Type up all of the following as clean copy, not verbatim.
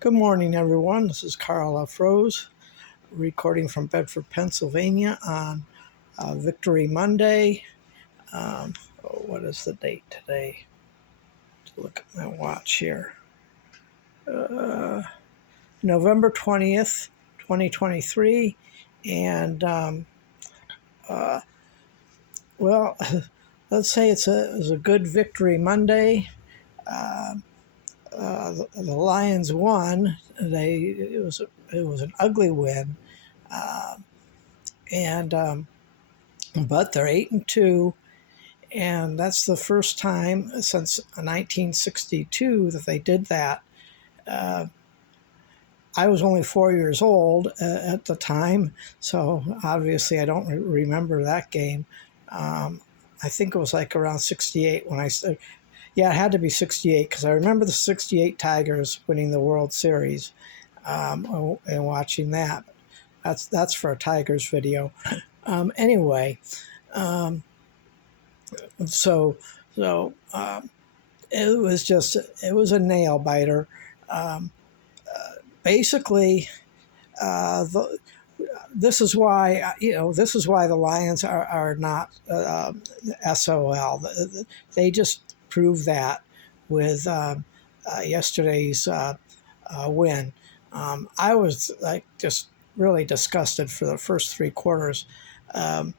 Good morning, everyone. This is Carl F. Rose, recording from Bedford, Pennsylvania on Victory Monday. What is the date today? To look at my watch here. November 20th, 2023. And, well, let's say it was a good Victory Monday. The Lions won. It was an ugly win. But they're 8-2, and that's the first time since 1962 that they did that. I was only 4 years old at the time, so obviously I don't remember that game. I think it was like around 68 when I started. Yeah, it had to be 68 because I remember the 68 Tigers winning the World Series and watching that. That's for a Tigers video. Anyway, so it was a nail biter. Basically, this is why the Lions are not SOL. They just proved that with yesterday's win. I was just really disgusted for the first three quarters. And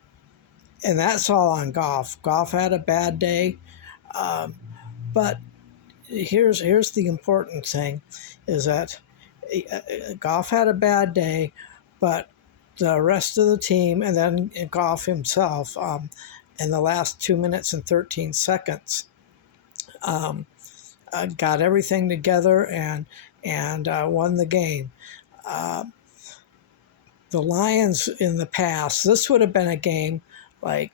that's all on Goff. Goff had a bad day. But here's the important thing is that Goff had a bad day, but the rest of the team and then Goff himself in the last 2 minutes and 13 seconds got everything together and won the game. The Lions in the past, this would have been a game like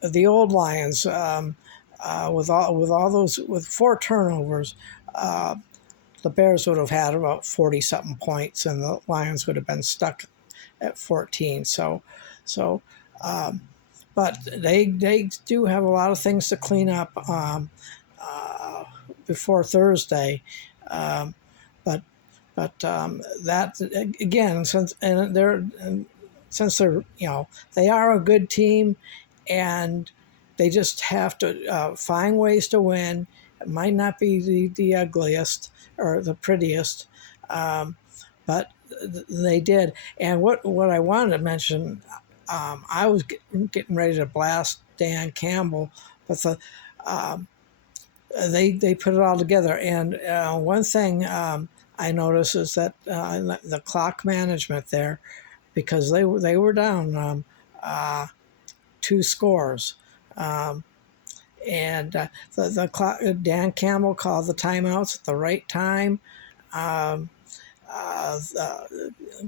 the old Lions with four turnovers. The Bears would have had about 40-something points, and the Lions would have been stuck at 14. But they do have a lot of things to clean up before Thursday. But that again, since they're they are a good team, and they just have to find ways to win. It might not be the ugliest or the prettiest, but they did. And what I wanted to mention, I was getting ready to blast Dan Campbell, but they put it all together. And one thing I noticed is that the clock management there, because they were down 2 scores. And the clock, Dan Campbell called the timeouts at the right time.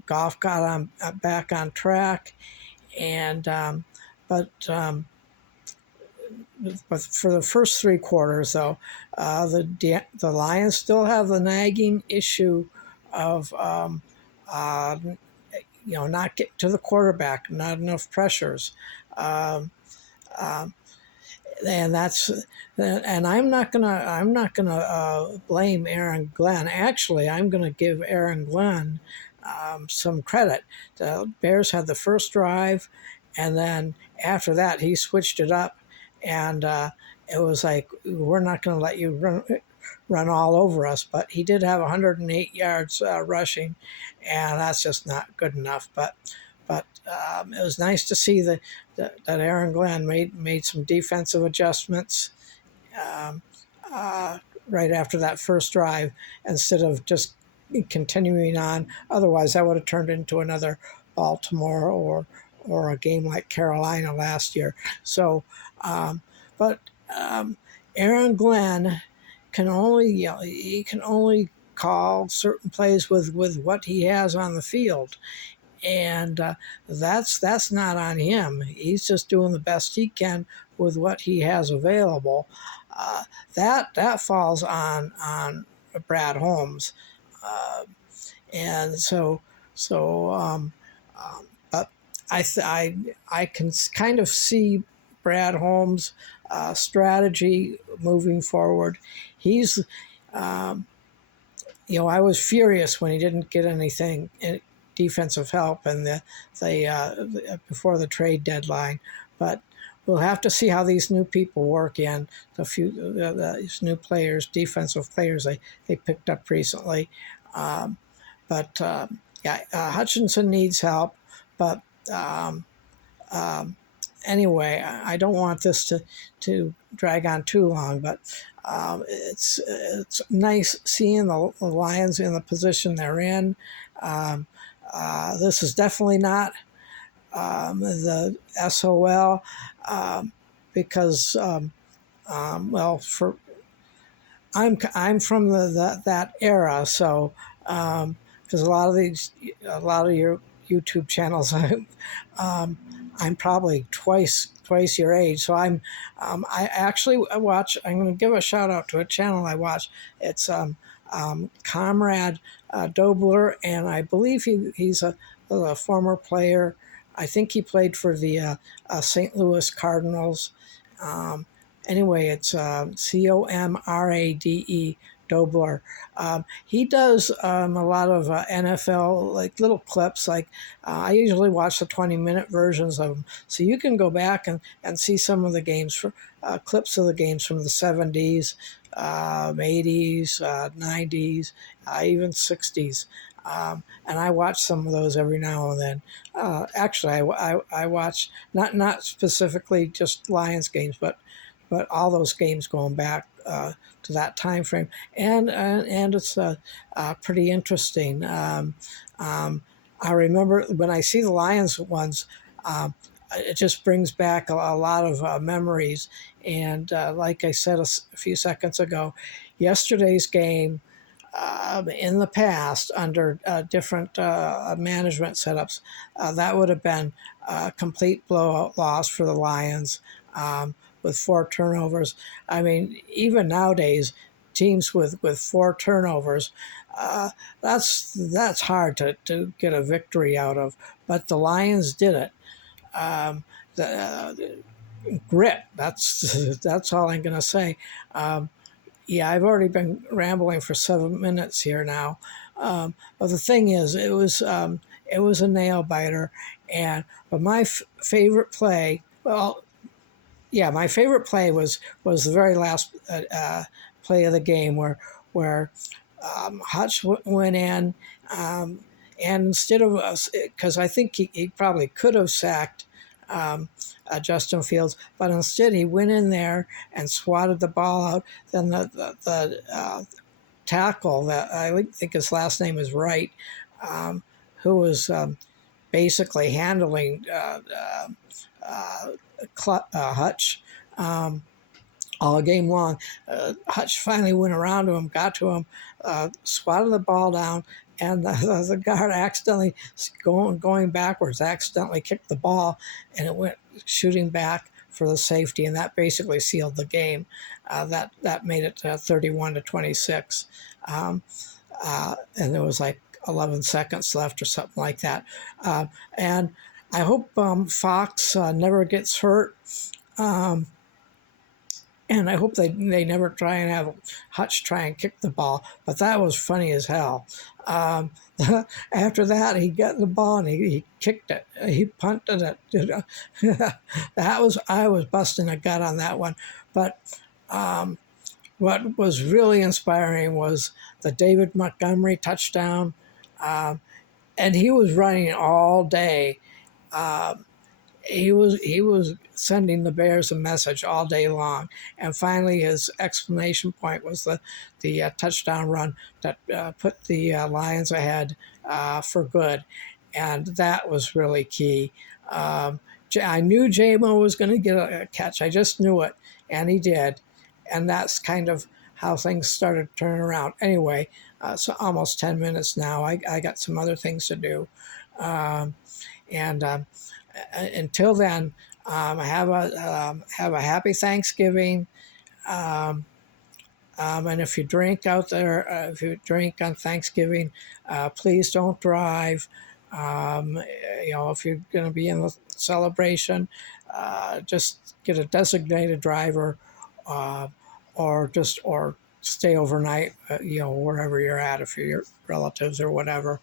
Goff got back on track, and but for the first 3 quarters, though, the Lions still have the nagging issue of not getting to the quarterback, not enough pressures. And I'm not gonna blame Aaron Glenn. Actually, I'm gonna give Aaron Glenn some credit. The Bears had the first drive, and then after that, he switched it up, and it was like, we're not gonna let you run all over us. But he did have 108 yards rushing, and that's just not good enough. But it was nice to see that Aaron Glenn made some defensive adjustments right after that first drive instead of just continuing on. Otherwise, that would have turned into another Baltimore or a game like Carolina last year. So, but Aaron Glenn can only call certain plays with what he has on the field. And that's not on him. He's just doing the best he can with what he has available. That falls on Brad Holmes, and but I can kind of see Brad Holmes' strategy moving forward. He's I was furious when he didn't get anything defensive help and before the trade deadline. But we'll have to see how these new people work in these new players, defensive players they picked up recently. Um, but yeah, Hutchinson needs help. But um, um, anyway, I don't want this to drag on too long, but it's nice seeing the Lions in the position they're in. Um, this is definitely not the SOL because well, for I'm from that era, so because a lot of your YouTube channels, I'm probably twice your age. So I actually watch. I'm going to give a shout out to a channel I watch. It's Comrade Dobler, and I believe he's a former player. I think he played for the St. Louis Cardinals. Um, anyway, it's Comrade Dobler. He does a lot of NFL like little clips. Like I usually watch the 20-minute versions of them, so you can go back and see some of the games for clips of the games from the 70s, 80s, 90s, even 60s. And I watch some of those every now and then. Actually, I watch not specifically just Lions games, but all those games going back to that time frame, and it's pretty interesting. I remember when I see the Lions ones, it just brings back a lot of memories. And like I said a few seconds ago, yesterday's game. In the past, under different management setups, that would have been a complete blowout loss for the Lions with 4 turnovers. I mean, even nowadays, teams with 4 turnovers, that's hard to get a victory out of. But the Lions did it. The, grit. That's all I'm going to say. Yeah, I've already been rambling for 7 minutes here now. But the thing is, it was a nail biter, but my favorite play. Well, yeah, my favorite play was the very last play of the game where Hutch went in, and instead of us, because I think he probably could have sacked Justin Fields, but instead he went in there and swatted the ball out. Then the tackle, that I think his last name is Wright, who was basically handling Hutch all game long. Hutch finally went around to him, got to him, swatted the ball down, and the guard accidentally going backwards, accidentally kicked the ball, and it went shooting back for the safety, and that basically sealed the game. That made it 31-26, and there was like 11 seconds left or something like that. And I hope Fox never gets hurt. And I hope they never try and have Hutch try and kick the ball. But that was funny as hell. After that, he got the ball and he kicked it. He punted it. I was busting a gut on that one. But what was really inspiring was the David Montgomery touchdown. And he was running all day. He was sending the Bears a message all day long, and finally his exclamation point was the touchdown run that put the Lions ahead for good, and that was really key. I knew J-Mo was going to get a catch. I just knew it, and he did, and that's kind of how things started turning around. Anyway, so almost 10 minutes now. I got some other things to do, and until then, have a happy Thanksgiving. And if you drink out there, if you drink on Thanksgiving, please don't drive. If you're going to be in the celebration, just get a designated driver, or stay overnight, wherever you're at, if you're your relatives or whatever.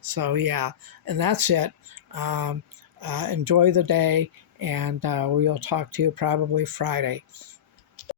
So yeah, and that's it. Enjoy the day, and we'll talk to you probably Friday.